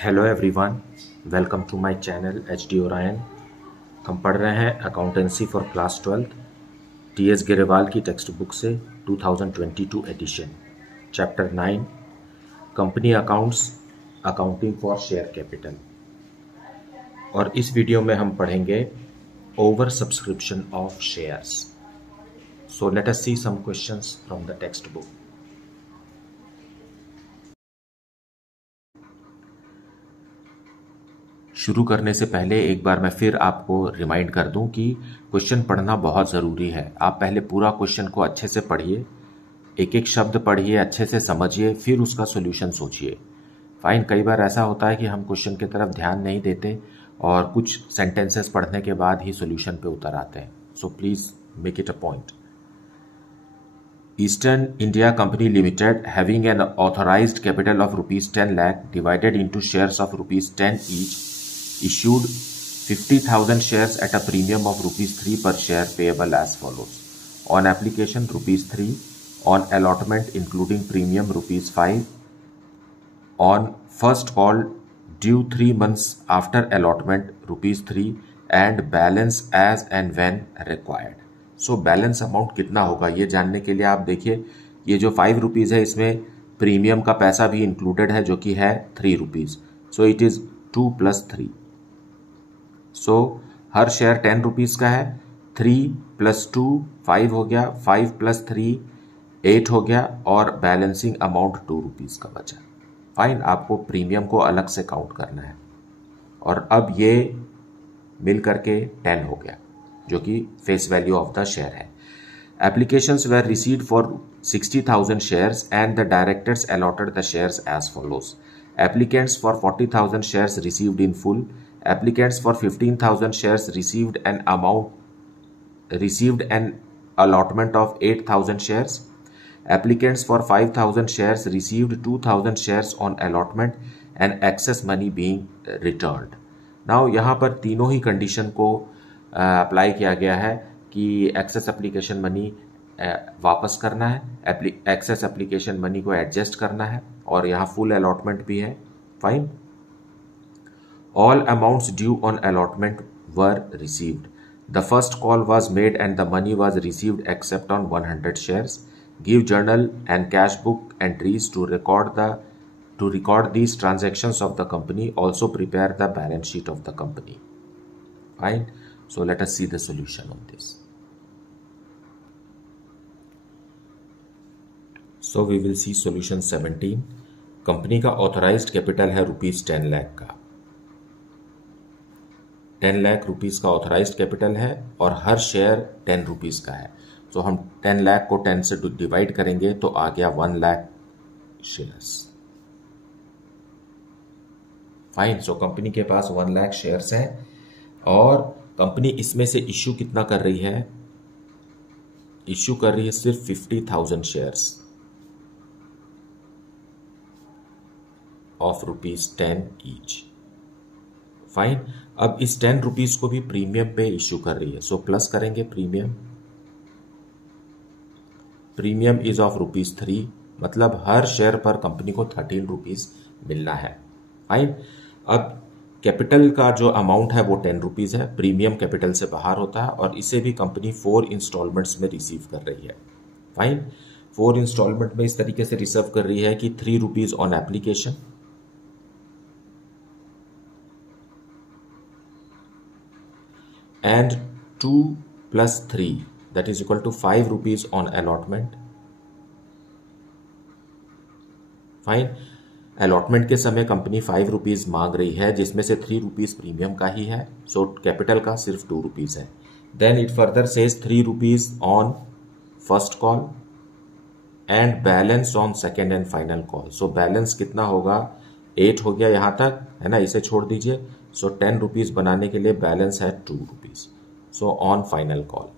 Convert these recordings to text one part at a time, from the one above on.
Hello everyone, welcome to my channel H D Orion. हम पढ़ रहे हैं accountancy for class 12 T S. Grewal की टेक्स्ट बुक से 2022 edition, chapter 9 company accounts, accounting for share capital. और इस वीडियो में हम पढ़ेंगे over subscription of shares. So let us see some questions from the text book. शुरू करने से पहले एक बार मैं फिर आपको रिमाइंड कर दूं कि क्वेश्चन पढ़ना बहुत ज़रूरी है। आप पहले पूरा क्वेश्चन को अच्छे से पढ़िए, एक एक शब्द पढ़िए, अच्छे से समझिए, फिर उसका सॉल्यूशन सोचिए। फाइन, कई बार ऐसा होता है कि हम क्वेश्चन की तरफ ध्यान नहीं देते और कुछ सेंटेंसेस पढ़ने के बाद ही सॉल्यूशन पे उतर आते हैं। So please make it a point. Eastern India Company Limited, having an authorized capital of rupees 10 lakh divided into shares of rupees 10 each, issued 50,000 shares at a premium of rupees 3 per share payable as follows. On application rupees 3, on allotment including premium rupees 5, on first call due 3 months after allotment rupees 3 and balance as and when required. So balance amount कितना होगा ये जानने के लिए आप देखिए, ये जो 5 रुपीज़ है इसमें प्रीमियम का पैसा भी इंक्लूडेड है जो कि है 3 rupees. So it is 2 + 3। So her share 10 rupees का है। 3 + 2 5 हो गया, 5 + 3 8 हो गया और बैलेंसिंग अमाउंट 2 रुपीज़ का बचा। फाइन, आपको प्रीमियम को अलग से काउंट करना है और अब ये मिल करके 10 हो गया जो कि face value of the share है। Applications were received for 60,000 shares and the directors allotted the shares as follows. Applicants for 40,000 shares received in full. Applicants for 15,000 shares received an allotment of 8,000 shares. Applicants for 5,000 shares received 2,000 shares on allotment and excess money being returned. Now यहाँ पर तीनों ही condition को apply किया गया है कि access application money वापस करना है, एक्सेस एप्लीकेशन मनी को एडजस्ट करना है और यहाँ फुल अलॉटमेंट भी है। Fine, all amounts due on allotment were received. The first call was made and the money was received except on 100 shares. Give journal and cash book entries to record these transactions of the company. Also prepare the balance sheet of the company. Fine. So let us see the solution on this. So we will see solution 17. Company का authorised capital है rupees 10 lakh का। 10 lakh rupees का authorised capital है और हर share 10 rupees का है। तो हम 10 लाख को 10 से डिवाइड करेंगे तो आ गया 1 lakh shares. Fine, so company के पास 1 लाख शेयर्स है और कंपनी इसमें से इश्यू कितना कर रही है? इश्यू कर रही है सिर्फ 50,000 shares of rupees 10 each. Fine, अब इस 10 रुपीज को भी प्रीमियम पे इश्यू कर रही है। सो प्लस करेंगे premium. Premium is of rupees 3, मतलब हर शेयर पर कंपनी को 13 रुपीज मिलना है। फाइन, अब कैपिटल का जो अमाउंट है वो 10 रुपीज़ है, प्रीमियम कैपिटल से बाहर होता है और इसे भी कंपनी 4 इंस्टॉलमेंट्स में रिसीव कर रही है। फाइन, 4 इंस्टॉलमेंट में इस तरीके से रिसीव कर रही है कि 3 rupees on application, and 2 + 3 that is equal to 5 rupees on allotment. Fine, allotment के समय कंपनी 5 रुपीज़ मांग रही है जिसमें से 3 रुपीज़ प्रीमियम का ही है। सो कैपिटल का सिर्फ 2 रुपीज़ है। Then it further says 3 rupees on first call and balance on second and final call. So balance कितना होगा? 8 हो गया यहाँ तक, है ना, इसे छोड़ दीजिए। सो 10 रुपीज़ बनाने के लिए बैलेंस है 2 rupees. So on final call.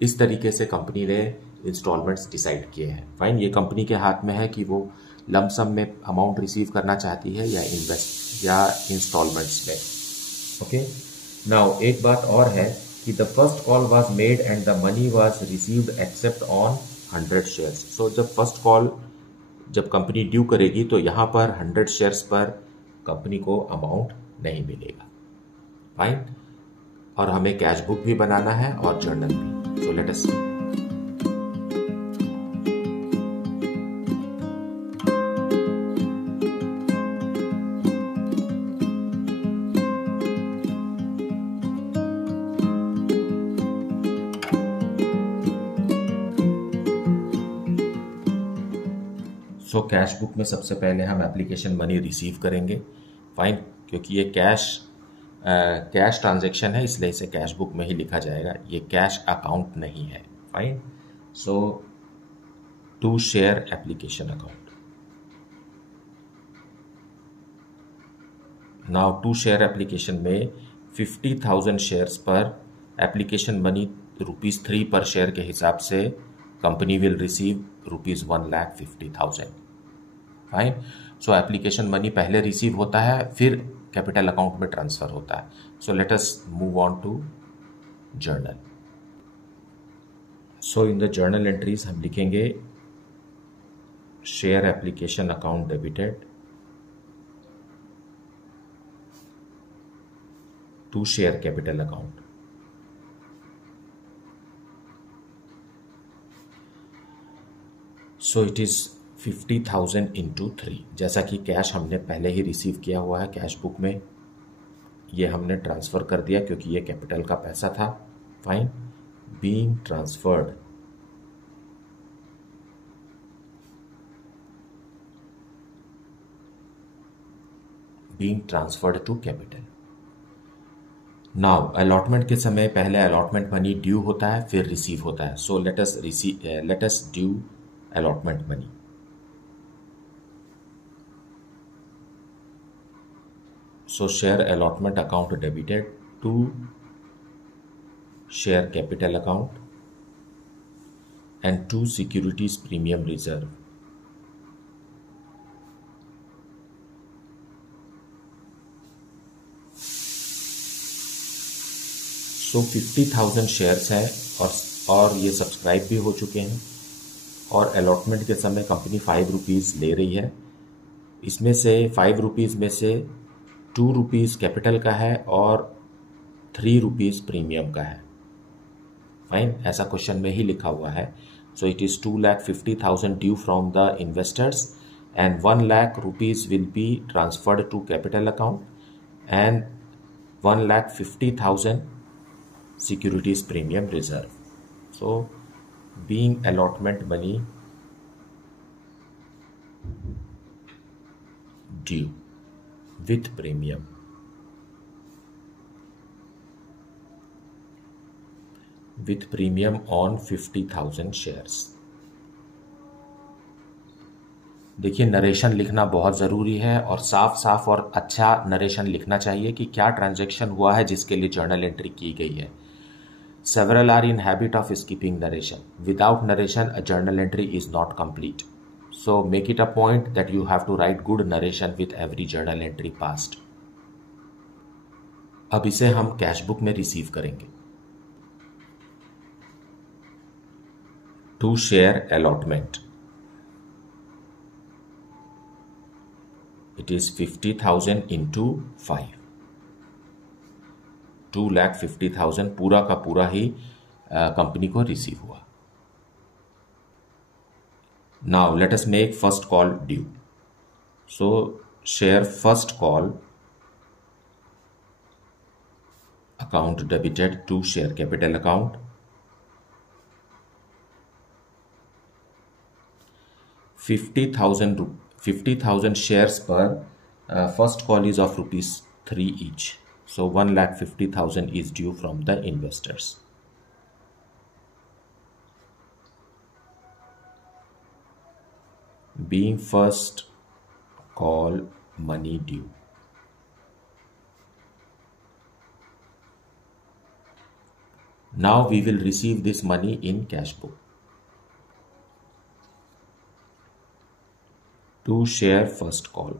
इस तरीके से कंपनी ने इंस्टॉलमेंट्स डिसाइड किए हैं। फाइन, ये कंपनी के हाथ में है कि वो लमसम में अमाउंट रिसीव करना चाहती है या इन्वेस्ट या इंस्टॉलमेंट्स में। ओके, नाउ एक बात और है कि the first call was made and the money was received except on 100 shares. So जब फर्स्ट कॉल जब कंपनी ड्यू करेगी तो यहाँ पर 100 शेयर्स पर कंपनी को अमाउंट नहीं मिलेगा। फाइन। और हमें कैश बुक भी बनाना है और जर्नल भी। सो लेट अस सी। सो कैश बुक में सबसे पहले हम एप्लीकेशन मनी रिसीव करेंगे। फाइन, क्योंकि ये कैश ट्रांजैक्शन है इसलिए इसे कैश बुक में ही लिखा जाएगा, ये कैश अकाउंट नहीं है। Fine. So to share application account. Now to share application में 50,000 शेयर्स पर एप्लीकेशन मनी ₹3 पर शेयर के हिसाब से company will receive ₹1,50,000। Fine. So application money पहले रिसीव होता है, फिर कैपिटल अकाउंट में ट्रांसफर होता है। So let us move on to journal. So in the journal entries हम लिखेंगे share application account debited to share capital account. So it is 50,000 into 3। जैसा कि कैश हमने पहले ही रिसीव किया हुआ है कैश बुक में, ये हमने ट्रांसफ़र कर दिया क्योंकि ये कैपिटल का पैसा था। Fine. Being transferred to capital. Now allotment के समय पहले अलॉटमेंट मनी ड्यू होता है, फिर रिसीव होता है। So let us due allotment money. So share allotment account debited to share capital account and to securities premium reserve. So 50,000 shares हैं और ये सब्सक्राइब भी हो चुके हैं और अलॉटमेंट के समय कंपनी ₹5 ले रही है। इसमें से ₹5 में से ₹2 कैपिटल का है और ₹3 प्रीमियम का है। फाइन, ऐसा क्वेश्चन में ही लिखा हुआ है। So it is 2,50,000 due from the investors and ₹1,00,000 will be transferred to capital account and 1,50,000 securities premium reserve. So being allotment money due with premium on 50,000 shares. देखिए, नरेशन लिखना बहुत ज़रूरी है और साफ साफ और अच्छा नरेशन लिखना चाहिए कि क्या ट्रांजैक्शन हुआ है जिसके लिए जर्नल एंट्री की गई है। Several are in habit of skipping narration. Without narration a journal entry is not complete. So make it a point that you have to write good narration with every journal entry passed. अब इसे हम cash book में receive करेंगे। To share allotment, it is 50,000 into 5, 2,50,000 पूरा का पूरा ही company को रिसीव हुआ। Now let us make first call due. So share first call account debited to share capital account. 50,000 shares per first call is of ₹3 each. So 1,50,000 is due from the investors. Being first call money due. Now we will receive this money in cash book. To share first call.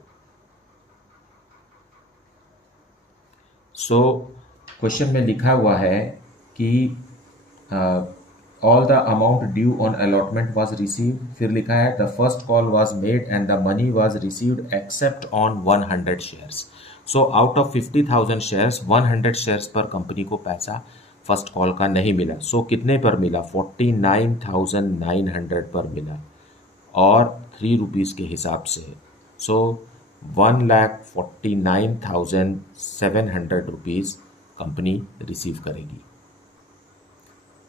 So question में लिखा हुआ है कि all the amount due on allotment was received, फिर लिखा है the first call was made and the money was received except on 100 shares. So out of 50,000 shares 100 shares पर company को पैसा फर्स्ट कॉल का नहीं मिला। सो कितने पर मिला? 49,900 पर मिला और 3 रुपीज़ के हिसाब से। सो 1,49,700 रुपीज़ कंपनी रिसीव करेगी।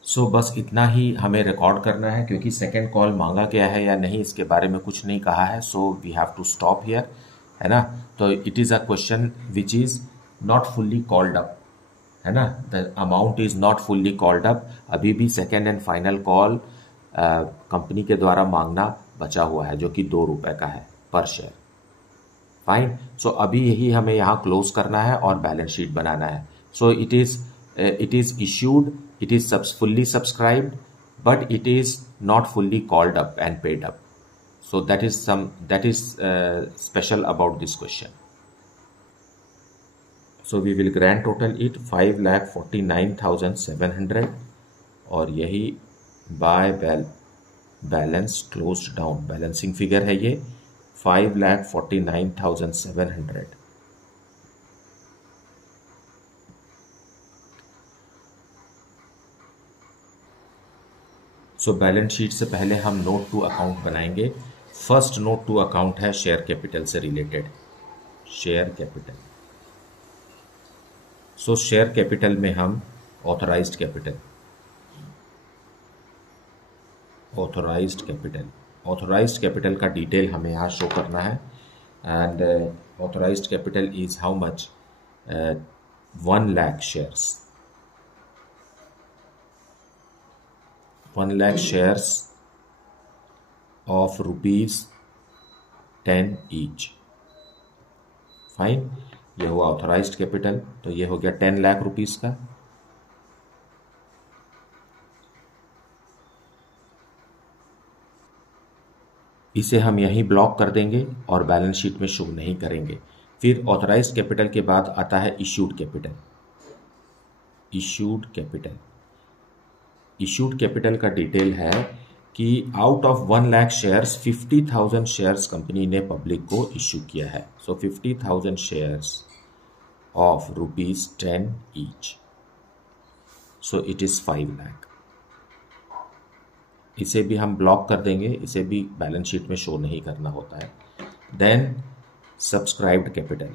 सो बस इतना ही हमें रिकॉर्ड करना है, क्योंकि सेकेंड कॉल मांगा गया है या नहीं इसके बारे में कुछ नहीं कहा है। So we have to stop here, है ना। तो it is a question which is not fully called up, है ना। The amount is not fully called up, अभी भी second and final call company के द्वारा मांगना बचा हुआ है, जो कि 2 रुपये का है पर शेयर। फाइन। सो अभी यही हमें यहाँ क्लोज करना है और बैलेंस शीट बनाना है। So it is issued, it is fully subscribed, but it is not fully called up and paid up. So that is special about this question. So we will grand total it 5,49,700 और यही by balance closed down, balancing figure है ये 5,49,700। So balance sheet से पहले हम note to account बनाएंगे। First note to account है share capital से रिलेटेड, शेयर कैपिटल। सो शेयर कैपिटल में हम ऑथराइज्ड कैपिटल का डिटेल हमें यहाँ शो करना है। And authorised capital is how much? 1 lakh shares, 1 lakh shares of ₹10 each. Fine, ये हुआ ऑथराइज्ड कैपिटल, तो ये हो गया 10 लाख रुपीस का। इसे हम यहीं ब्लॉक कर देंगे और बैलेंस शीट में शो नहीं करेंगे। फिर ऑथराइज्ड कैपिटल के बाद आता है इश्यूड कैपिटल। इश्यूड कैपिटल का डिटेल है कि out of 1 lakh shares 50,000 shares company ने पब्लिक को इश्यू किया है। सो 50,000 shares of ₹10 each, so it is 5 lakh. इसे भी हम ब्लॉक कर देंगे, इसे भी बैलेंस शीट में शो नहीं करना होता है। Then subscribed capital.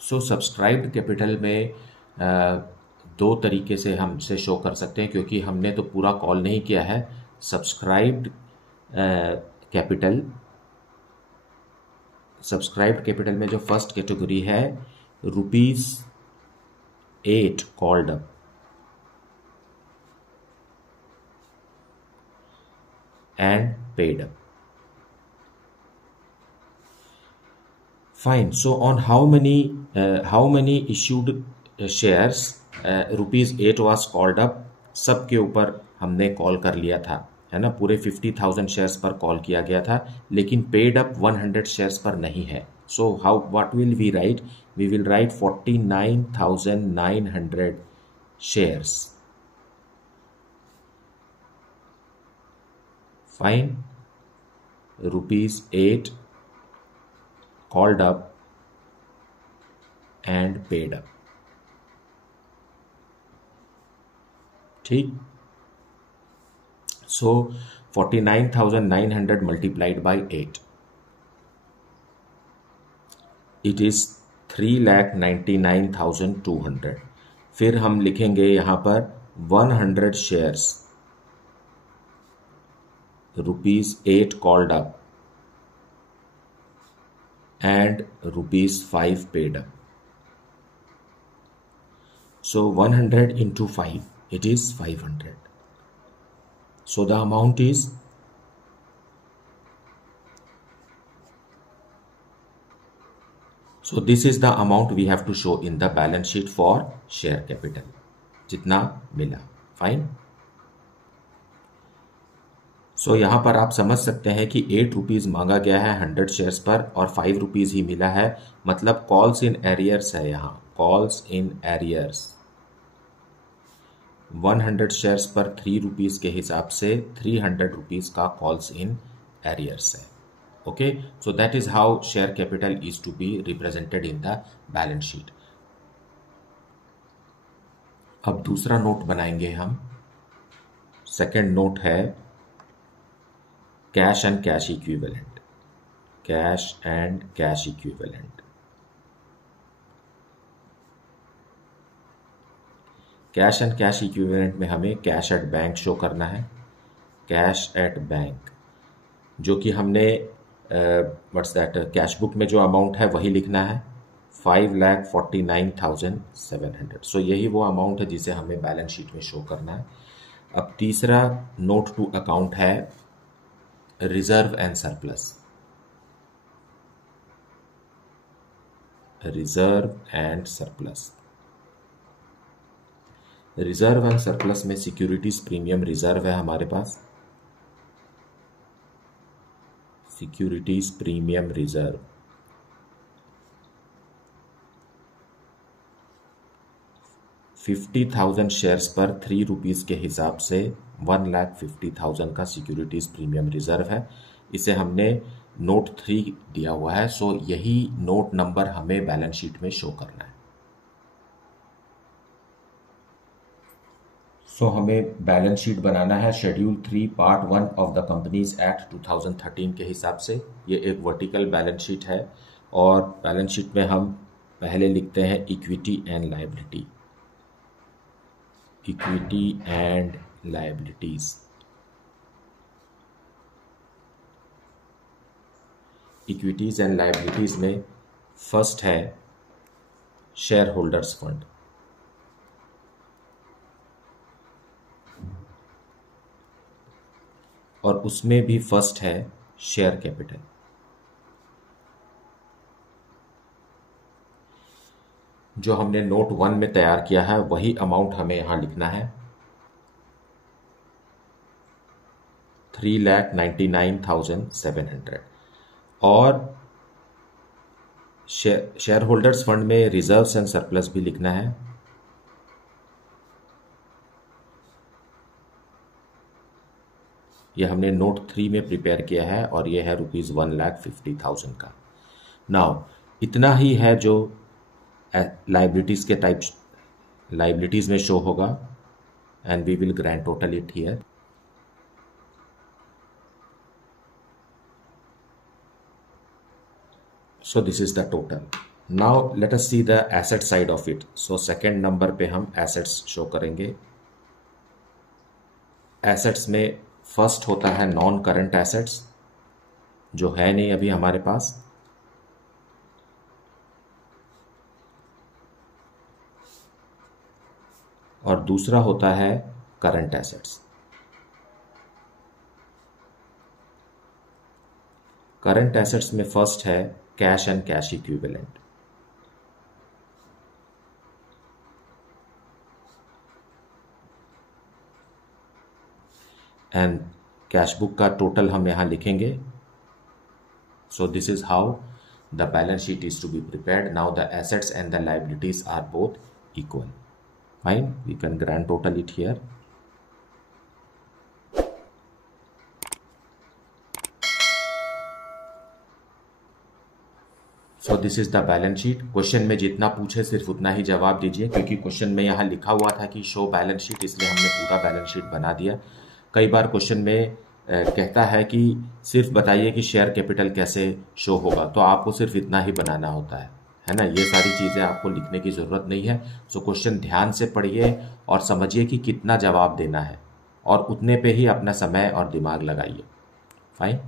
So subscribed capital में 2 तरीके से हमसे शो कर सकते हैं, क्योंकि हमने तो पूरा कॉल नहीं किया है। सब्सक्राइब्ड कैपिटल में जो फर्स्ट कैटेगरी है ₹8 called up and paid up. Fine. So on how many issued shares ₹8 was called up, सब के ऊपर हमने कॉल कर लिया था, है ना। पूरे 50,000 शेयर्स पर कॉल किया गया था, लेकिन पेड अप 100 शेयर्स पर नहीं है। So what will we write? We will write 49,900 shares. Fine, ₹8 called up and paid up। ठीक। So 49,900 multiplied by 8, it is 3,99,200। फिर हम लिखेंगे यहाँ पर 100 shares ₹8 called up and ₹5 paid up. So 100 into 5, it is 500. So the amount is this is the amount we have to show in the balance sheet for share capital, जितना मिला। Fine. सो यहाँ पर आप समझ सकते हैं कि 8 रुपीज़ मांगा गया है 100 शेयर्स पर और 5 रुपीज़ ही मिला है, मतलब कॉल्स इन एरियर्स है यहाँ, कॉल्स इन एरियर्स। 100 शेयर्स पर 3 रुपीज़ के हिसाब से 300 रुपीज़ का कॉल्स इन एरियर्स है। Okay, so that is how share capital is to be represented in the balance sheet. अब दूसरा नोट बनाएंगे हम। सेकंड नोट है cash and cash equivalent. Cash and cash equivalent. Cash and cash equivalent में हमें cash at bank show करना है। Cash at bank, जो कि हमने व्हाट्स दैट कैश बुक में जो अमाउंट है वही लिखना है, 5,49,700। सो यही वो अमाउंट है जिसे हमें बैलेंस शीट में शो करना है। अब तीसरा नोट टू अकाउंट है reserve and surplus. Reserve and surplus. Reserve and surplus में सिक्योरिटीज प्रीमियम रिजर्व है हमारे पास। सिक्योरिटीज प्रीमियम रिजर्व 50,000 शेयर्स पर 3 रुपीज़ के हिसाब से 1,50,000 का सिक्योरिटीज प्रीमियम रिजर्व है। इसे हमने नोट 3 दिया हुआ है। सो यही नोट नंबर हमें बैलेंस शीट में शो करना है। सो हमें बैलेंस शीट बनाना है schedule 3 part 1 of the companies act 2013 के हिसाब से। ये एक वर्टिकल बैलेंस शीट है और बैलेंस शीट में हम पहले लिखते हैं equity and liability. Equity and liabilities. Equities and liabilities में फर्स्ट है शेयर होल्डर्स फंड। और उसमें भी फर्स्ट है शेयर कैपिटल। जो हमने नोट 1 में तैयार किया है वही अमाउंट हमें यहां लिखना है, 3,99,700। और शेयर होल्डर्स फंड में रिजर्व्स एंड सरप्लस भी लिखना है। ये हमने नोट 3 में प्रिपेयर किया है और ये है ₹1,50,000 का। नाउ इतना ही है जो लाइबिलिटीज के टाइप लाइबिलिटीज में शो होगा and we will grand total it here. So this is the total. Now let us see the asset side of it. So second number पे हम एसेट्स शो करेंगे। Assets में first होता है non current assets, जो है नहीं अभी हमारे पास। और दूसरा होता है करंट एसेट्स। करंट एसेट्स में फर्स्ट है cash and cash equivalent. And cash book का टोटल हम यहां लिखेंगे। So this is how the balance sheet is to be prepared. Now the assets and the liabilities are both equal. Fine, we can grand total it here. So this is the balance sheet. Question में जितना पूछे सिर्फ उतना ही जवाब दीजिए, क्योंकि question में यहाँ लिखा हुआ था कि शो बैलेंस शीट, इसलिए हमने पूरा बैलेंस शीट बना दिया। कई बार क्वेश्चन में कहता है कि सिर्फ बताइए कि शेयर कैपिटल कैसे शो होगा, तो आपको सिर्फ इतना ही बनाना होता है ना। ये सारी चीज़ें आपको लिखने की ज़रूरत नहीं है। सो क्वेश्चन ध्यान से पढ़िए और समझिए कि कितना जवाब देना है और उतने पे ही अपना समय और दिमाग लगाइए। फाइन।